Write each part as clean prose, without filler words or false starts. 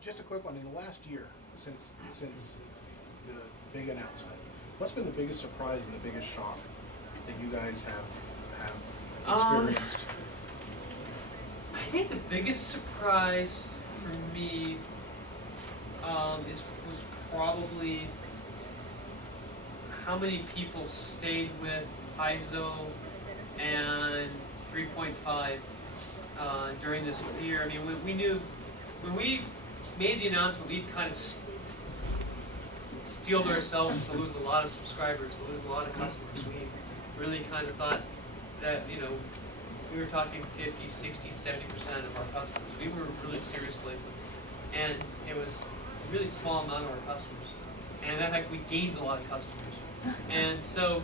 just a quick one. In the last year, since the big announcement, what's been the biggest surprise and the biggest shock that you guys have experienced? I think the biggest surprise for me was probably how many people stayed with Paizo and 3.5 during this year. I mean, we knew when we made the announcement, we'd kind of steeled ourselves to lose a lot of subscribers, to lose a lot of customers. We really kind of thought that, you know, we were talking 50, 60, 70% of our customers. We were really seriously, and it was a really small amount of our customers. And in fact, we gained a lot of customers. And so,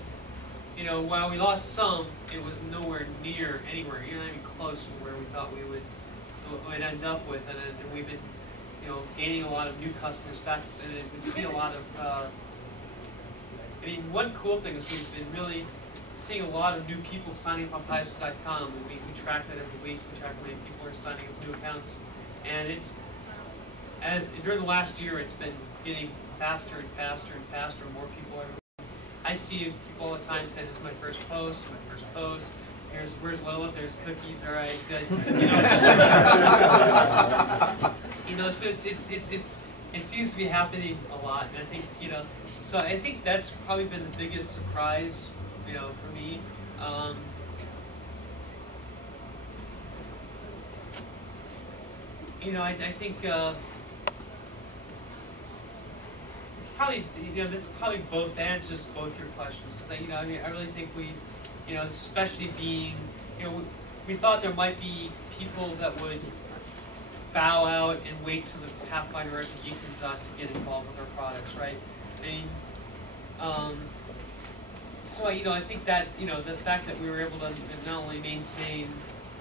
you know, while we lost some, it was nowhere near anywhere, not even close to where we thought we would end up with. And we've been, you know, gaining a lot of new customers back. And we see a lot of, I mean, one cool thing is we've been really seeing a lot of new people signing up on Paizo.com, and we track that every week. We track how many people are signing up new accounts. And during the last year, it's been getting faster and faster and faster. More people are. I see people all the time saying, "This is my first post. My first post. Where's Lilith? There's cookies. All right, good." You know, so it seems to be happening a lot, and I think, you know, so I think that's probably been the biggest surprise, you know, for me. You know, I think it's probably, you know, that's probably both, that answers both your questions, because, you know, I mean, I really think we, you know, especially being, you know, we thought there might be people that would bow out and wait till the Pathfinder RPG comes out to get involved with our products, right? I mean, so, you know, I think that, you know, the fact that we were able to not only maintain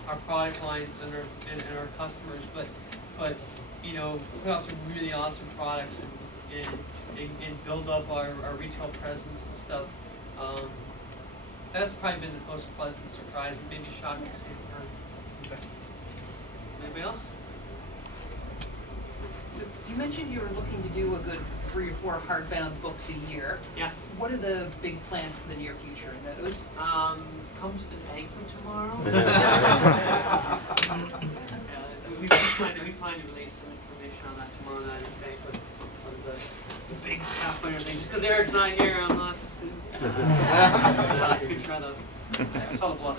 our product lines and our customers, but you know, put out some really awesome products and build up our retail presence and stuff. That's probably been the most pleasant surprise and maybe shocking at the same time. Okay. Anybody else? So you mentioned you were looking to do a good 3 or 4 hardbound books a year. Yeah. What are the big plans for the near future in those? Come to the banquet tomorrow. We plan to release some information on that tomorrow night at the banquet. Some of the big Pathfinder things. Because Eric's not here, I'm not. I could try to. I saw the bluff.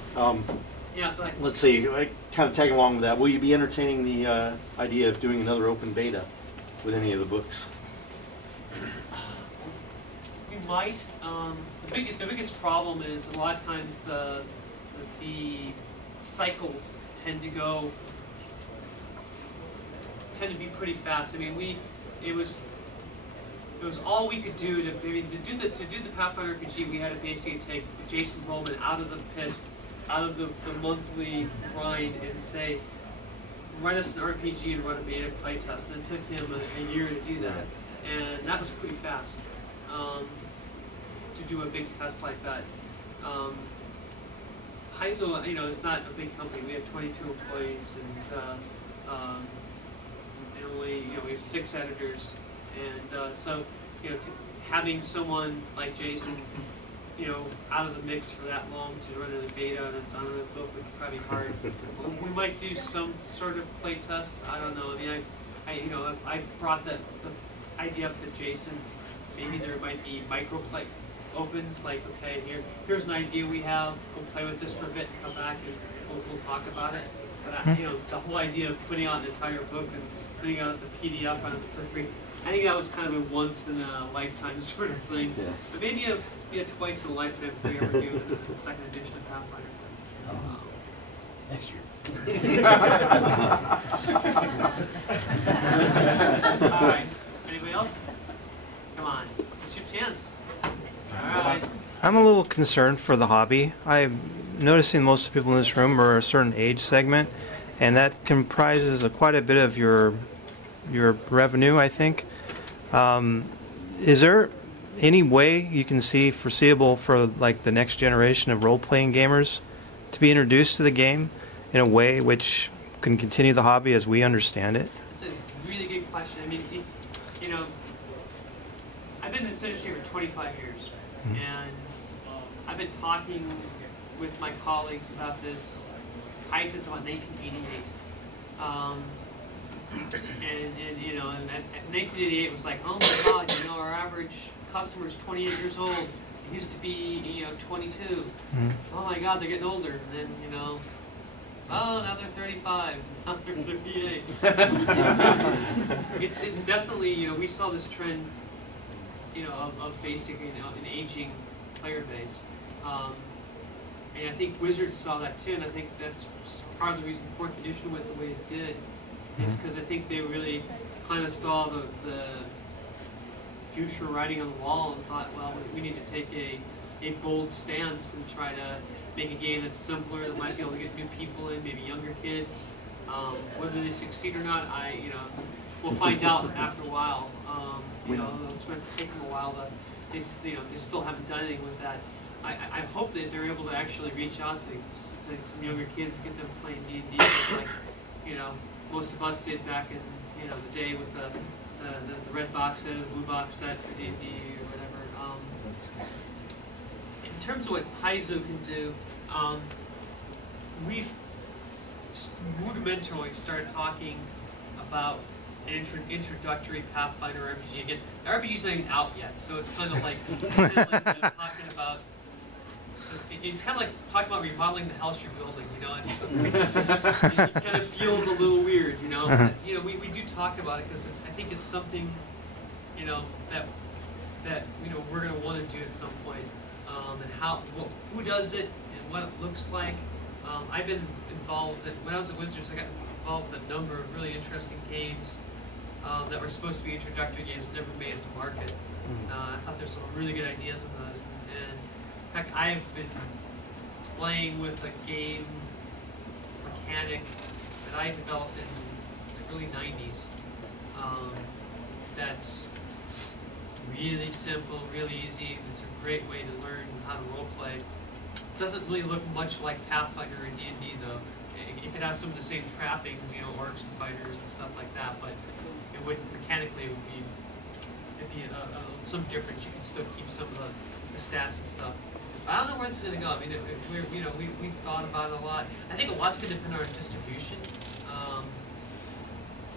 Yeah, go ahead. Let's see. Kind of tagging along with that. Will you be entertaining the idea of doing another open beta with any of the books? We might. The biggest problem is a lot of times the cycles tend to be pretty fast. I mean, it was all we could do to do the Pathfinder RPG. We had to basically take Jason Bowman out of the pit, out of the monthly grind, and say, write us an RPG and run a beta playtest. And it took him a year to do that, and that was pretty fast to do a big test like that. Paizo, you know, is not a big company. We have 22 employees, and only, you know, we have 6 editors, and so, you know, having someone like Jason, you know, out of the mix for that long to run in a beta and it's on a book would probably be hard. We might do some sort of play test. I don't know. I mean, I brought the idea up to Jason. Maybe there might be micro play opens, like, okay, here's an idea we have. Go play with this for a bit and come back and we'll talk about it. But you know, the whole idea of putting out an entire book and putting out the PDF on it for free, I think that was kind of a once in a lifetime sort of thing. Yeah. But maybe a twice in a lifetime if we ever do the second edition of Pathfinder. Next year. All right. Anybody else? Come on. This is your chance. All right. I'm a little concerned for the hobby. I'm noticing most of the people in this room are a certain age segment, and that comprises quite a bit of your revenue, I think. Is there any way you can see foreseeable for like the next generation of role-playing gamers to be introduced to the game in a way which can continue the hobby as we understand it? It's a question. I mean, you know, I've been in this industry for 25 years, and I've been talking with my colleagues about this since about 1988. And you know, and 1988 was like, oh my God, you know, our average customer is 28 years old. It used to be, you know, 22. Oh my God, they're getting older. And then, you know, oh, now they're 35. Now they're 58. It's definitely, you know, we saw this trend, you know, of basically, you know, an aging player base. And I think Wizards saw that too, and I think that's part of the reason 4th edition went the way it did. Is because I think they really kind of saw the future writing on the wall and thought, well, we need to take a bold stance and try to make a game that's simpler, that might be able to get new people in, maybe younger kids. Whether they succeed or not, we'll find out after a while. You know, it's going to take them a while. They still haven't done anything with that. I hope that they're able to actually reach out to some younger kids, get them playing D&D, like, you know, most of us did back in, you know, the day with the red box set, the blue box set for D&D or whatever. In terms of what Paizo can do, we've rudimentarily started talking about an introductory Pathfinder RPG. Again, the RPG's not even out yet, so it's kind of like, talking about. It's kind of like talking about remodeling the house you're building, you know. It's just, it kind of feels a little weird, you know. But, you know, we do talk about it because I think it's something, you know, that you know we're going to want to do at some point, and who does it and what it looks like. I've been involved when I was at Wizards. I got involved in a number of really interesting games that were supposed to be introductory games that never made it to market. I thought there's some really good ideas in those. In fact, I've been playing with a game mechanic that I developed in the early 90s that's really simple, really easy. It's a great way to learn how to roleplay. It doesn't really look much like Pathfinder or D&D though. It could have some of the same trappings, you know, orcs and fighters and stuff like that, but it wouldn't, mechanically, it'd be some difference. You could still keep some of the stats and stuff. I don't know where this is going to go. I mean, we've thought about it a lot. I think a lot's going to depend on our distribution.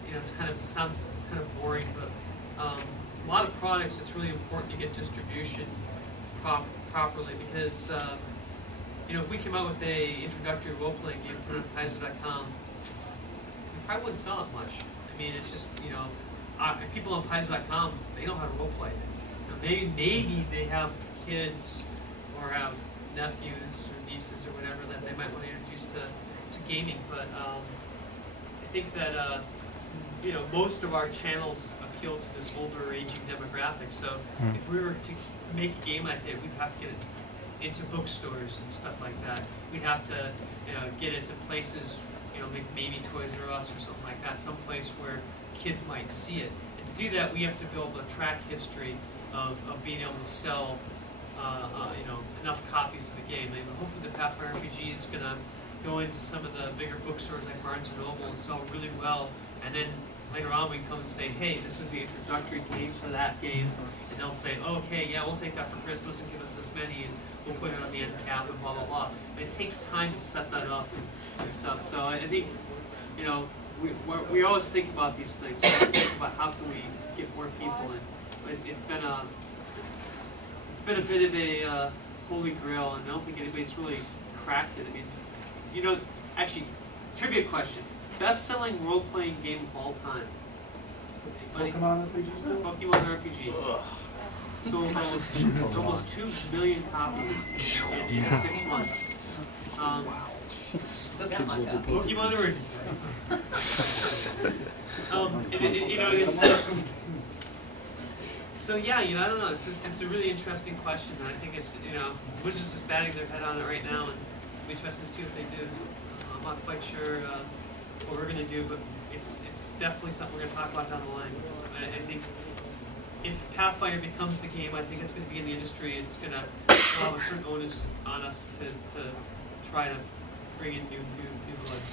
You know, sounds kind of boring, but a lot of products, it's really important to get distribution properly because, you know, if we came out with a introductory role-playing game, put it on Paizo.com, we probably wouldn't sell it much. I mean, it's just, you know, people on Paizo.com, they know how to role-play. You know, maybe they have kids or have nephews or nieces or whatever that they might want to introduce to gaming, but I think that you know, most of our channels appeal to this older aging demographic, so if we were to make a game like that, we'd have to get it into bookstores and stuff like that. We'd have to, you know, get into places, you know, maybe Toys R Us or something like that, someplace where kids might see it. And to do that, we have to build a track history of being able to sell you know, enough copies of the game. I mean, hopefully the Pathfinder RPG is going to go into some of the bigger bookstores like Barnes & Noble and sell really well, and then later on we can come and say, hey, this is the introductory game for that game, and they'll say, oh, okay, yeah, we'll take that for Christmas and give us this many, and we'll put it on the end cap and blah, blah, blah. And it takes time to set that up and stuff, so I think, you know, we always think about these things. We always think about how can we get more people in. But it's been a bit of a holy grail, and I don't think anybody's really cracked it. I mean, you know, actually, trivia question: best-selling role-playing game of all time. Pokemon RPG still? Pokemon RPG. Sold almost 2 million copies in 6 months. Still got my copy. Pokemon Origins. You know, so yeah, you know, I don't know. It's a really interesting question, and I think it's, you know, Wizards is batting their head on it right now, and it'll be interesting to see what they do. I'm not quite sure what we're going to do, but it's definitely something we're going to talk about down the line. Because I think if Pathfinder becomes the game, I think it's going to be in the industry, and it's going to have a certain onus on us to try to bring in new blood.